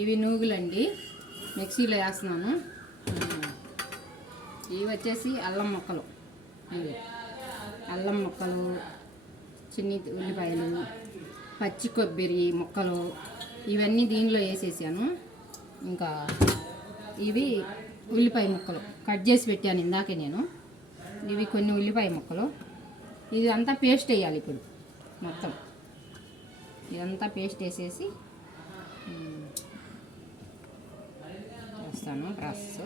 ఇవి నూగులండి, మిక్సీలో వేస్తున్నాను. ఇవి వచ్చేసి అల్లం ముక్కలు, ఇవి అల్లం ముక్కలు, చిన్ని ఉల్లిపాయలు, పచ్చి కొబ్బరి ముక్కలు ఇవన్నీ దీనిలో వేసేసాను. ఇంకా ఇవి ఉల్లిపాయ ముక్కలు కట్ చేసి పెట్టాను ఇందాకే నేను. ఇవి కొన్ని ఉల్లిపాయ ముక్కలు. ఇది అంతా పేస్ట్ వేయాలి ఇప్పుడు. మొత్తం ఇదంతా పేస్ట్ వేసేసి వేస్తాను ప్రాసెస్.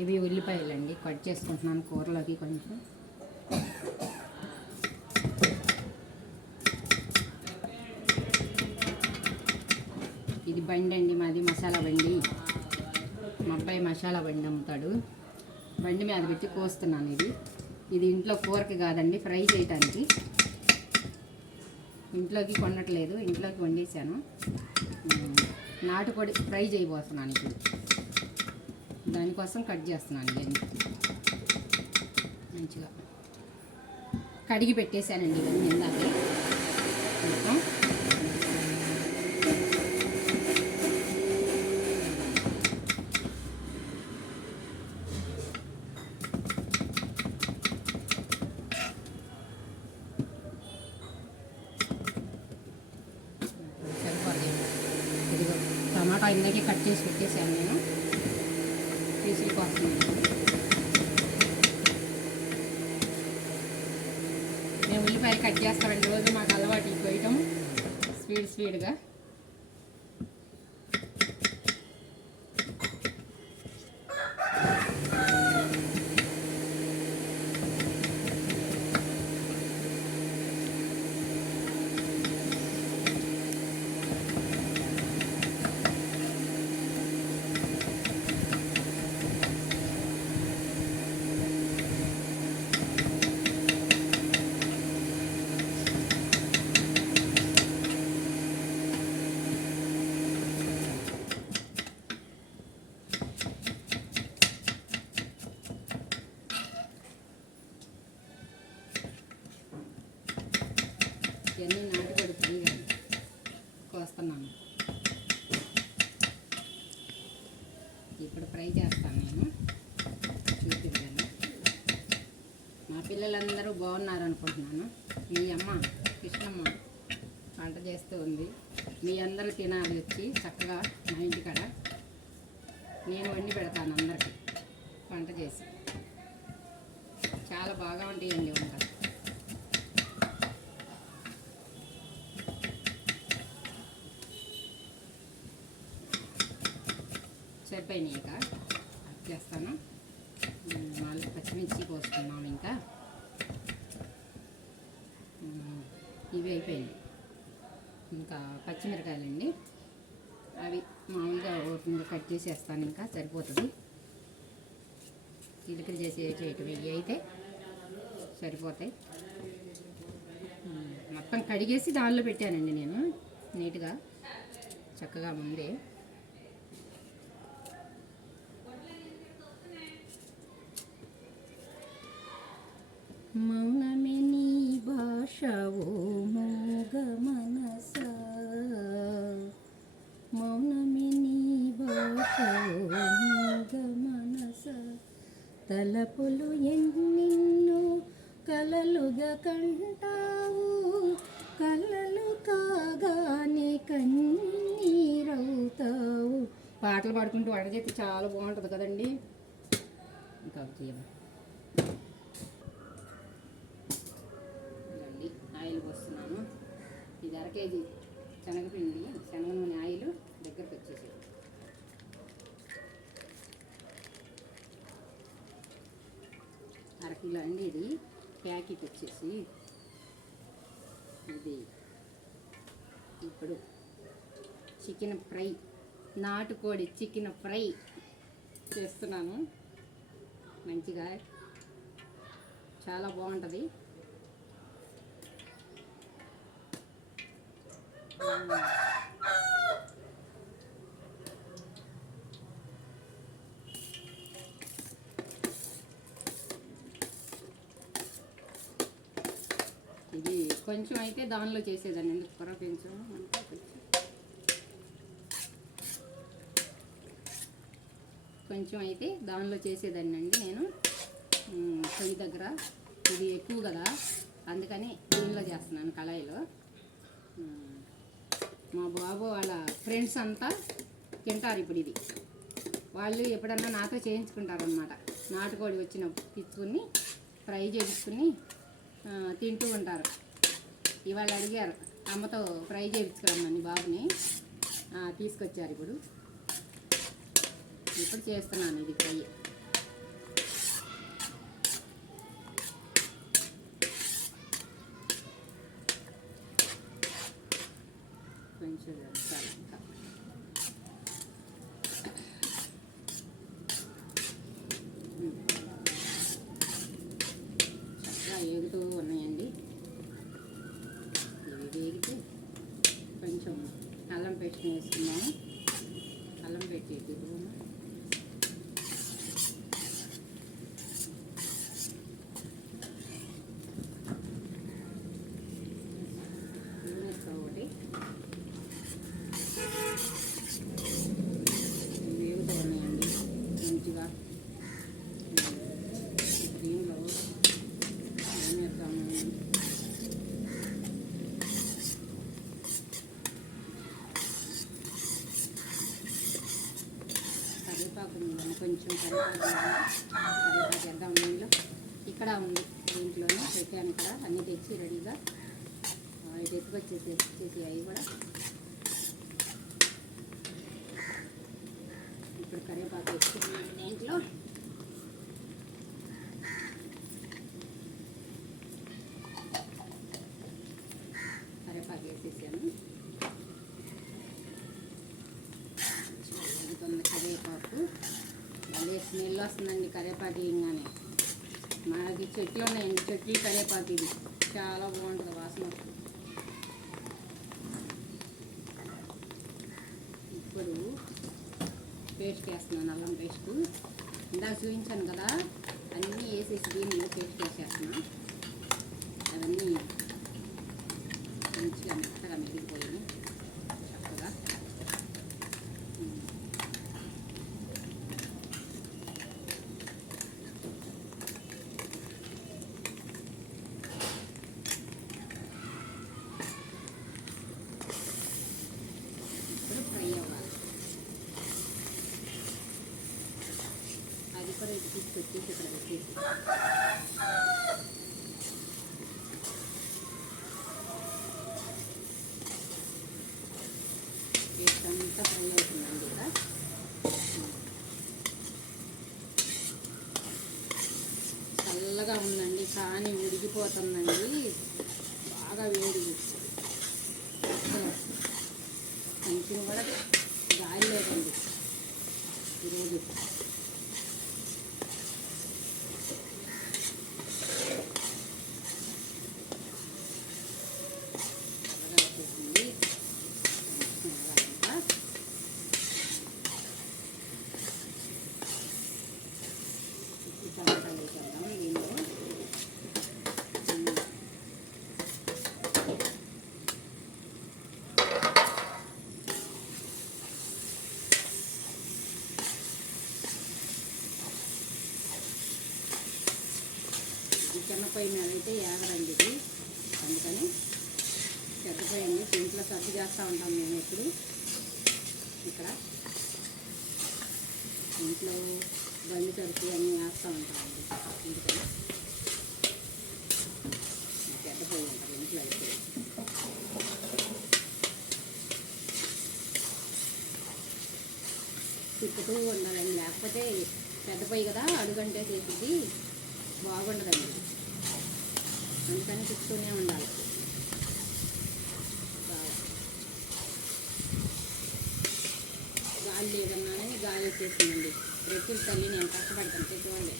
ఇవి ఉల్లిపాయలండి, కట్ చేసుకుంటున్నాను కూరలోకి కొంచెం. ఇది బండి అండి మాది, మసాలా బండి. మా అబ్బాయి మసాలా బండి అమ్ముతాడు. బండి మీద పెట్టి కోస్తున్నాను. ఇది ఇంట్లో కూరకి కాదండి, ఫ్రై చేయడానికి. ఇంట్లోకి కొనట్లేదు, ఇంట్లోకి వండేసాను. నాటుకోడి ఫ్రై చేయబోతున్నాను ఇప్పుడు. దానికోసం కట్ చేస్తున్నాను. ఇవన్నీ మంచిగా కడిగి పెట్టేశానండి ఇవన్నీ ఇందాకే మొత్తం. టమాటా ఇందాకే కట్ చేసి పెట్టేసాను నేను, పీసులు కోస్తున్నాను. మేము ఉల్లిపాయలు కట్ చేస్తామండి రోజు, మాకు అలవాటు ఈ కోయటం స్పీడ్గా. ఇవన్నీ నాటుకోడి ఫ్రీగా కోస్తున్నాను. ఇప్పుడు ఫ్రై చేస్తాను నేను, చూపిస్తాను. మా పిల్లలందరూ బాగున్నారు అనుకుంటున్నాను. మీ అమ్మ కృష్ణమ్మ వంట చేస్తూ ఉంది. మీ అందరూ తినాలి వచ్చి చక్కగా మా ఇంటికాడ. నేను వండి పెడతాను అందరికీ వంట చేసి. చాలా బాగా ఉంటాయండి వంట. సరిపోయినాయి, ఇక చేస్తాను. 4 పచ్చిమిర్చి కోసుకున్నాము. ఇంకా ఇవి అయిపోయినాయి. ఇంకా పచ్చిమిరకాయలండి, అవి మామూలుగా ఓపెన్గా కట్ చేసేస్తాను. ఇంకా సరిపోతుంది. చిలుకలు చేయటం ఇవి అయితే సరిపోతాయి. మొత్తం కడిగేసి దానిలో పెట్టానండి నేను నీట్గా, చక్కగా ముందే. మౌనమే నీ భాషవో మోగ మనస, మౌనమే నీ భాషవో మోగ మనస, తలపులు ఎన్నెన్నో కలలుగా కంటావు, కలలు కాగానే కన్నీరవుతావు. పాటలు పాడుకుంటూ వంట చేస్తే చాలా బాగుంటుంది కదండి. ఇంకా ఆయిల్ పోస్తున్నాను. ఇది 1/2 కేజీ శనగపిండి, శనగ నూనె ఆయిల్ దగ్గరకు వచ్చేసి. అరకిలో అండి ఇది ప్యాకెట్ వచ్చేసి. ఇది ఇప్పుడు చికెన్ ఫ్రై, నాటుకోడి చికెన్ ఫ్రై చేస్తున్నాను. మంచిగా చాలా బాగుంటుంది. ఇది కొంచెం అయితే దానిలో చేసేదాన్ని, ఎందుకు కూర కొంచెం అంటే కొంచెం అయితే దానిలో చేసేదాన్ని అండి నేను. పొయ్యి దగ్గర ఇది ఎక్కువ కదా, అందుకని దీనిలో చేస్తున్నాను, కళాయిలో. మా బాబు వాళ్ళ ఫ్రెండ్స్ అంతా తింటారు ఇప్పుడు ఇది. వాళ్ళు ఎప్పుడన్నా నాతో చేయించుకుంటారనమాట. నాటుకోడి వచ్చినప్పుడు తెచ్చుకుని ఫ్రై చేయించుకుని తింటూ ఉంటారు. ఇవాళ అడిగారు అమ్మతో ఫ్రై చేయించుకురమ్మని బాబుని, తీసుకొచ్చారు. ఇప్పుడు చేస్తున్నాను ఇది ఫ్రై. కొంచెం వేస్తాను ఇంకా. చక్కగా ఏగుతూ ఉన్నాయండి. ఇవి వేగితే కొంచెం అల్లం పేస్ట్ వేసుకున్నాము. అల్లం పెట్టి ఒకటి వేగుతూ ఉన్నాయండి మంచిగా. దీనిలో ఏం చేస్తాము, కరివేపాకు కొంచెం కరివేపాకు వేద్దాం. దీనిలో ఇక్కడ ఉంది, దీంట్లోనే పెట్టాను. ఇక్కడ అన్నీ తెచ్చి రెడీగా ఇది ఎత్తుకొచ్చేసి అవి కూడా. ఇప్పుడు కరివేపాకు వేసుకున్నాను దీంట్లో. కరివేపాకు వేసేసాను. వేగుతుంది కరివేపాకు. మళ్ళీ స్మెల్ వస్తుందండి కరివేపాకు వేయగానే. మనకి చెట్లు ఉన్నాయండి, చెట్లు కరివేపాకు ఇది చాలా బాగుంటుంది, వాసన వస్తుంది. ఇప్పుడు పేస్ట్ వేస్తున్నాను, అల్లం పేస్ట్. ఇందాక చూపించాను కదా, అన్నీ వేసేసి దీన్ని పేస్ట్ వేసేస్తున్నాను. అవన్నీ మంచిగా మెత్తగా మిగిలిపోయి చక్కగా. ఇప్పుడు ఫ్రై అవ్వాలి. అది కూడా ఇది తీసుకొచ్చేసి ఇక్కడ పెట్టేసి పేస్ట్ అంతా ఫ్రై అవుతుందండి. ఇక్కడ చల్లగా ఉందండి, కానీ ఉడికిపోతుందండి, బాగా వేడి. కొంచెం కూడా గాలి లేదండి ఈరోజు. చల్లగా వచ్చేసింది. టమాటా వేసేద్దాం దీనిలో. చిన్న పొయ్యి మీద అయితే ఏగరండి ఇది, అందుకని పెద్ద పొయ్యి అండి. ఇంట్లో సర్దు చేస్తూ ఉంటాం మేము ఎప్పుడు. ఇక్కడ ఇంట్లో బండి సరుకు అన్నీ వేస్తూ ఉంటామండి, అందుకని పెద్ద పొయ్యి ఉంటుంది ఇంట్లో అయితే. తిప్పుతూ ఉండాలండి, లేకపోతే పెద్ద పొయ్యి కదా, అడుగంటే చేసేది బాగుండదండి. అందుకని తిప్పుతూనే ఉండాలి బాగా. గాలి లేదన్నానని గాలి వచ్చేసిందండి. రెక్కుల తల్లి నేను కష్టపడతాను చూడండి,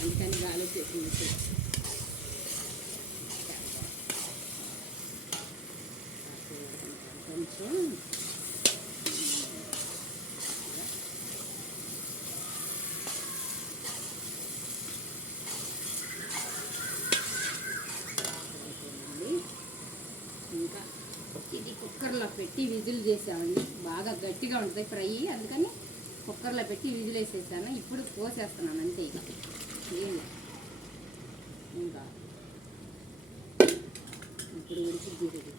అందుకని గాలి వచ్చేసింది. కొంచెం ఇది కుక్కర్లో పెట్టి విజిల్ చేసామండి. బాగా గట్టిగా ఉంటుంది ఫ్రై, అందుకని కుక్కర్లో పెట్టి విజిల్ వేసేసాను. ఇప్పుడు పోసేస్తున్నాను అంతే. ఇక ఇంకా ఇప్పుడు ఉడికిద్ది ఇది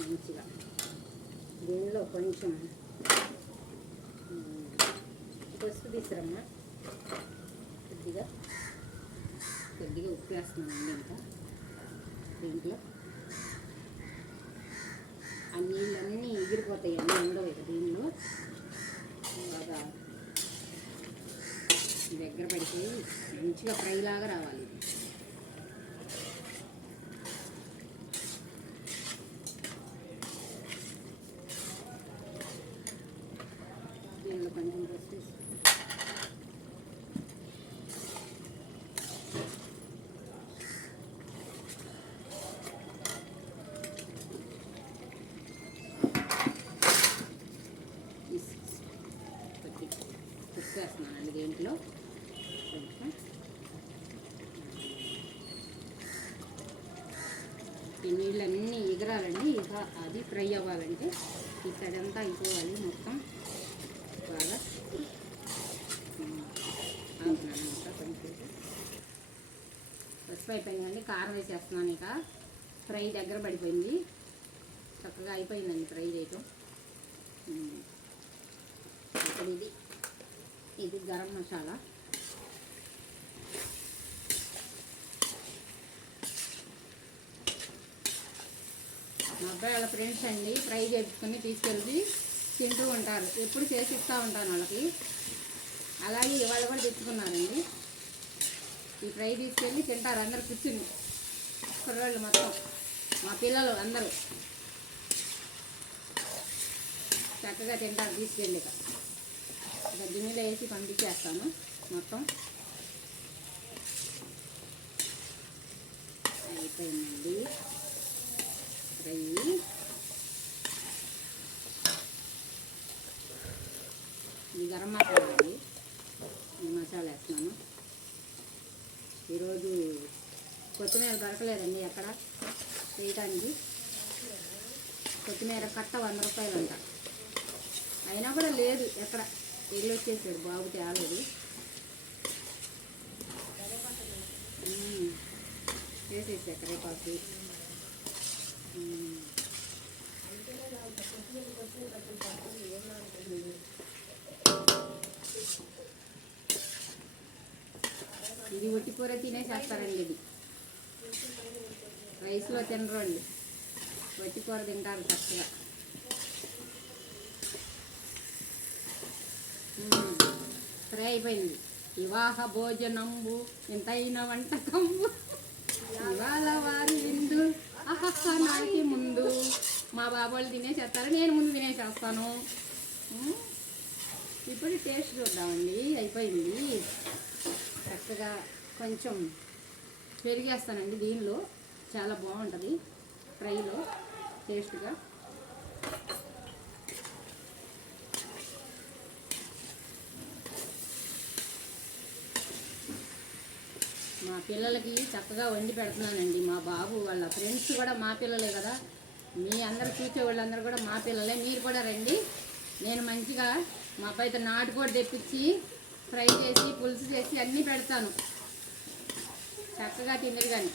మంచిగా. దీనిలో కొంచెం పసుపు తీసురమ్మా, కొద్దిగా కొద్దిగా ఉప్పు వేస్తున్నానండి. ఇంకా దీంట్లో ఆ నీళ్ళన్నీ ఎగిరిపోతాయి, అన్నీ ఉండవు ఇక దీనిలో. బాగా దగ్గర పడిపోయి మంచిగా ఫ్రై లాగా రావాలి. దీనిలో కొంచెం పసుపు వేస్తున్నానండి. దీంట్లో కొంచెం ఈ నీళ్ళన్నీ ఎగరాలండి. ఇక అది ఫ్రై అవ్వాలంటే ఈ తడంతా అయిపోవాలి మొత్తం బాగా. అవుతున్నాను కొంచెం పసుపు అయిపోయిందండి. కారం వేసేస్తున్నాను. ఇక ఫ్రై దగ్గర పడిపోయింది, చక్కగా అయిపోయిందండి ఫ్రై చేయటం. ఇప్పుడు ఇది గరం మసాలా. మా అబ్బాయి వాళ్ళ ఫ్రెండ్స్ అండి ఫ్రై చేసుకుని తీసుకెళ్ళి తింటూ ఉంటారు. ఎప్పుడు చేసి ఇస్తూ ఉంటాను వాళ్ళకి. అలాగే ఇవాళ కూడా తెచ్చుకున్నారండి. ఈ ఫ్రై తీసుకెళ్ళి తింటారు అందరు కూర్చుని, కుర్రాళ్ళు మొత్తం, మా పిల్లలు అందరూ చక్కగా తింటారు తీసుకెళ్ళి. ఇక గిన్నెలో వేసి పంపించేస్తాను మొత్తం. అయిపోయిందండి ఫ్రై. ఇది గరం మసాలా అండి. ఈ మసాలా వేస్తున్నాను. ఈరోజు కొత్తిమీర దొరకలేదండి ఎక్కడ వేయటానికి. కొత్తిమీర కట్ట 100 రూపాయలు అంట. అయినా కూడా లేదు ఎక్కడ, ఎల్లు వచ్చేసాడు బాబు తేలేదు. వేసేసా కరేపాకు. ఇది ఒట్టి కూర తినేసేస్తారండి. ఇది రైస్లో తినరండి, ఒట్టి కూర తింటారు చక్కగా. ఫ్రై అయిపోయింది. వివాహ భోజనంబు ఎంతైన వంటకంబు ఇవాళ వారి విందు నాకి ముందు. మా బాబోళ్ళు తినేసేస్తారు, నేను ముందు తినేసేస్తాను. ఇప్పుడు టేస్ట్ చూద్దామండి. అయిపోయింది. చక్కగా కొంచెం పెరిగేస్తానండి దీనిలో, చాలా బాగుంటుంది ఫ్రైలో టేస్ట్గా. మా పిల్లలకి చక్కగా వండి పెడుతున్నానండి. మా బాబు వాళ్ళ ఫ్రెండ్స్ కూడా మా పిల్లలే కదా, మీ అందరు చూసే వాళ్ళందరూ కూడా మా పిల్లలే. మీరు కూడా రండి. నేను మంచిగా మా అబ్బాయితో నాటుకోడి తెప్పించి ఫ్రై చేసి పులుసు చేసి అన్నీ పెడతాను. చక్కగా తిందరు కానీ.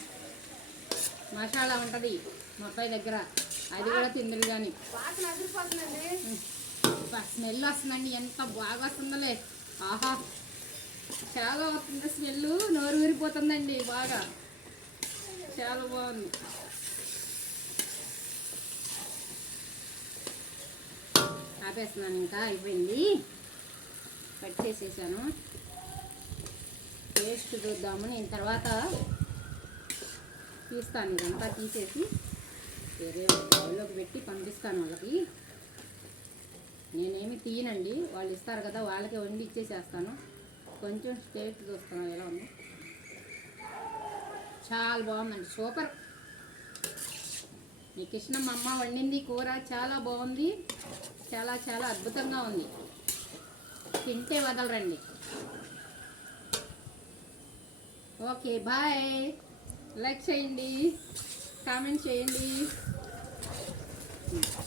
మసాలా ఉంటుంది మా అబ్బాయి దగ్గర, అది కూడా తిందరు కానీ. స్మెల్ వస్తుందండి, ఎంత బాగా వస్తుందలే. ఆహా, చాలా వస్తుంది స్మెల్, నోరు ఊరిపోతుందండి బాగా. చాలా బాగుంది. ఆపేస్తున్నాను. ఇంకా అయిపోయింది, కట్ చేసేసాను. టేస్ట్ చూద్దాము. నేను తర్వాత తీస్తాను, ఇదంతా తీసేసి వేరే బౌల్లోకి పెట్టి పంపిస్తాను వాళ్ళకి. నేనేమి తీయనండి, వాళ్ళు ఇస్తారు కదా వాళ్ళకే వండి ఇచ్చేసేస్తాను. కొంచెం టేస్ట్ చూస్తాను ఎలా ఉంది. చాలా బాగుందండి, సూపర్. మీ కృష్ణమ్మ అమ్మ వండింది కూర చాలా బాగుంది, చాలా చాలా అద్భుతంగా ఉంది. తింటే వదలరండి. Okay bye. లైక్ చేయండి, కామెంట్ చేయండి. ఉడుకుతుంది.